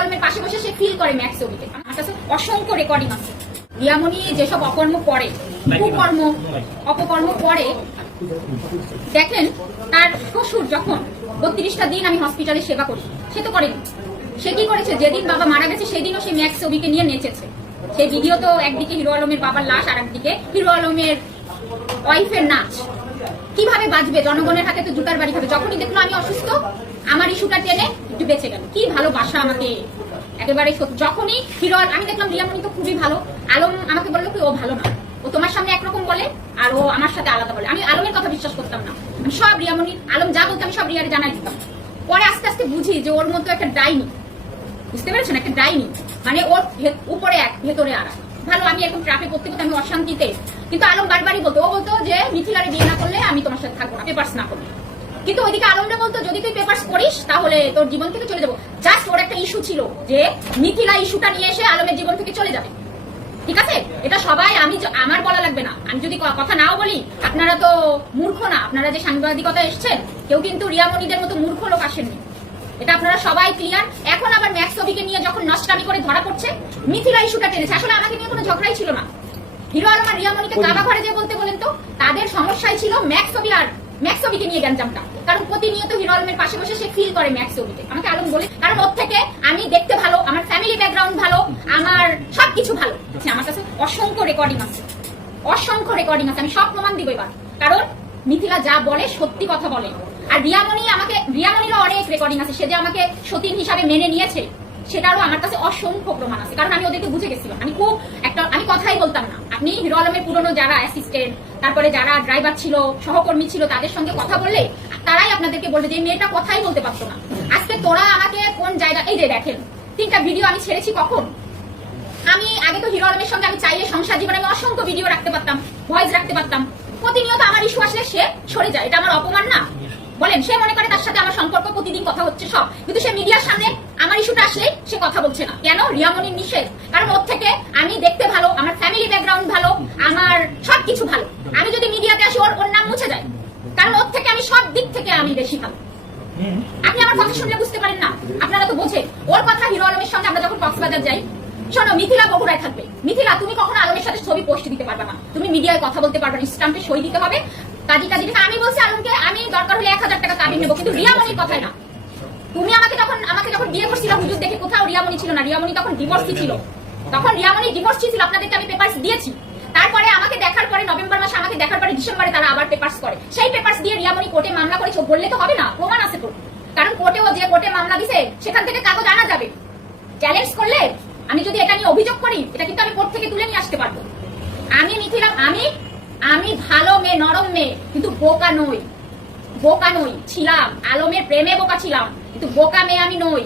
আলমের পাশে বসে সে ফিল করে ম্যাক্স ছবিতে। আমার কাছে অসংখ্য রেকর্ডিং আছে। রিয়ামণি যেসব অকর্ম করে, কুকর্ম অপকর্ম করে, দেখেন তার শ্বশুর যখন 32টা দিন আমি হসপিটালে সেবা করি, সে তো করেনি। সে কি করেছে, যেদিন বাবা মারা গেছে সেদিনও সে ম্যাক্স ছবিকে নিয়ে নেচেছে। সেই ভিডিও তো একদিকে হিরো আলমের বাবার লাশ, আর একদিকে হিরো আলমের ওয়াইফের নাচ। কিভাবে বাঁচবে, জনগণের হাতে তো জুতার বাড়ি খাবে। যখনই দেখলো আমি অসুস্থ, আমার ইস্যুটা টেনে একটু বেঁচে গেল। কি ভালোবাসা আমাকে, একেবারে সত্যি। যখনই হিরো, আমি দেখলাম রিয়ামণি তো খুবই ভালো, আলম আমাকে বললো কি ও ভালো না, ও তোমার সামনে একরকম বলে আর ও আমার সাথে আলাদা বলে। আমি আলমের কথা বিশ্বাস করতাম না, আমি সব রিয়ামণি, আলম যা বলতো আমি সব রিয়ারে জানাই দিতাম। পরে আস্তে আস্তে বুঝি যে ওর মতো একটা ডাইনি, বুঝতে পেরেছেন, একটা ডাইনি, মানে ওর উপরে এক ভেতরে আর ভালো। আমি এখন ট্রাফে করতে করতে আমি অশান্তিতে, কিন্তু আলম বারবারই বলতো, ও বলতো যে মিথিলারে বিয়ে না করলে আমি তোমার সাথে থাকবো না, পেপার্স না করলে। কিন্তু ওইদিকে আলমরা বলতো যদি তুই পেপার্স করিস তাহলে তোর জীবন থেকে চলে যাবো। জাস্ট ওর একটা ইস্যু ছিল যে মিথিলা ইস্যুটা নিয়ে এসে আলমের জীবন থেকে চলে যাবে। ঠিক আছে, এটা সবাই, আমি আমার বলা লাগবে না। আমি যদি কথা নাও বলি, আপনারা তো মূর্খ না, আপনারা যে সাংবাদিকতা এসছেন কেউ কিন্তু রিয়ামণিদের মতো মূর্খ লোক আসেননি, এটা আপনারা সবাই ক্লিয়ার। এখন আবার ম্যাক্স ছবিকে নিয়ে যখন নষ্টামি করে ধরা পড়ছে, মিথিলা ইস্যুটা টেনেছে। আসলে আমাকে নিয়ে কোনো ঝগড়াই ছিল না। হিরো আলম আর রিয়ামণিকে কাবা ঘরে যে বলতে বলেন তো, তাদের সমস্যাই ছিল ম্যাক্স ছবি আর ম্যাক্স ছবিকে নিয়ে গ্যাঞ্জামটা। কারণ প্রতিনিয়ত হিরো আলমের পাশে বসে সে ফিল করে ম্যাক্স ছবিতে। আমাকে আলম বলে, কারণ ওর থেকে আমি দেখতে ভালো, আমার ফ্যামিলি ব্যাকগ্রাউন্ড ভালো, আমার সবকিছু ভালো। আমার কাছে অসংখ্য রেকর্ডিং আছে, অসংখ্য রেকর্ডিং আছে, আমি সব প্রমাণ দিব এবার। কারণ মিথিলা যা বলে সত্যি কথা বলে। আর রিয়ামণি, আমাকে রিয়ামণিরও অনেক রেকর্ডিং আছে, সে যে আমাকে সতীন হিসাবে মেনে নিয়েছে সেটারও আমার কাছে অসংখ্য প্রমাণ আছে। কারণ আমি ওদেরকে বুঝে গেছিলাম, আমি কথাই বলতাম না। আপনি হিরো আলমের পুরনো যারা অ্যাসিস্ট্যান্ট, তারপরে যারা ড্রাইভার ছিল, সহকর্মী ছিল, তাদের সঙ্গে কথা বললে তারাই আপনাদেরকে বলবে যে মেয়েটা কথাই বলতে পারতো না। আজকে তোরা আমাকে কোন জায়গা, এই যে দেখেন 3টা ভিডিও আমি ছেড়েছি কখন। আমি আগে তো হিরো আলমের সঙ্গে আমি চাইলে সংসার জীবনে আমি অসংখ্য ভিডিও রাখতে পারতাম, ভয়েস রাখতে পারতাম। প্রতিনিয়ত আমার ইস্যু আসলে সে সরে যায়, এটা আমার অপমান না বলেন? সে মনে করে তার সাথে আমার সম্পর্ক, প্রতিদিন কথা হচ্ছে সব, কিন্তু সে মিডিয়ার সামনে আমার ইস্যুটা আসলে সে কথা বলছে না। কেন? রিয়ামণির নিষেধ। কারণ ওর থেকে আমি দেখতে ভালো, আমার ফ্যামিলি ব্যাকগ্রাউন্ড ভালো, আমার সবকিছু ভালো। আমি যদি মিডিয়াতে আসি ওর নাম মুছে যায়, কারণ ওর থেকে আমি সব দিক থেকে আমি বেশি ভালো। আপনি আমার কথা শুনলে বুঝতে পারেন না, আপনারা তো বোঝেন। ওর কথা হিরো আলমের সঙ্গে আমরা যখন কক্সবাজার যাই, শোনো মিথিলা বগুড়ায় থাকবে, মিথিলা তুমি কখনো আলমের সাথে ছবি পোস্ট দিতে পারবে না, তুমি মিডিয়ায় কথা বলতে পারবে না, স্ট্যাম্পে সই দিতে হবে, কাজী আমি বলছি আলমকে আমি দরকার হলে 1000 টাকা কাবিন নেবো, কিন্তু রিয়ামণির কথাই না। তুমি আমাকে যখন বিয়ে করছিল হুজুর দেখে, কোথাও রিয়ামণি ছিল না, রিয়ামণি তখন ডিভোর্সই ছিল, তখন রিয়ামণি ডিভোর্সই ছিল। আপনাদেরকে আমি পেপারস দিয়েছি। তারপরে আমাকে দেখার পরে নভেম্বর মাসে, আমাকে দেখার পরে ডিসেম্বরে তারা আবার পেপারস করে। সেই পেপারস দিয়ে রিয়ামণি কোর্টে মামলা করেছে, বললে তো হবে না, প্রমাণ আছে তো। কারণ কোর্টেও যে কোর্টে মামলা দিছে সেখান থেকে কাগজ আনা যাবে। চ্যালেঞ্জ করলে, আমি যদি এটা নিয়ে অভিযোগ করি, এটা কিন্তু আমি কোর্ট থেকে তুলে নিয়ে আসতে পারবো। আমি মিথিলা, আমি ভালো মেয়ে, নরম মেয়ে, কিন্তু বোকা নই ছিলাম। আলমের প্রেমে বোকা ছিলাম, কিন্তু বোকা মেয়ে আমি নই।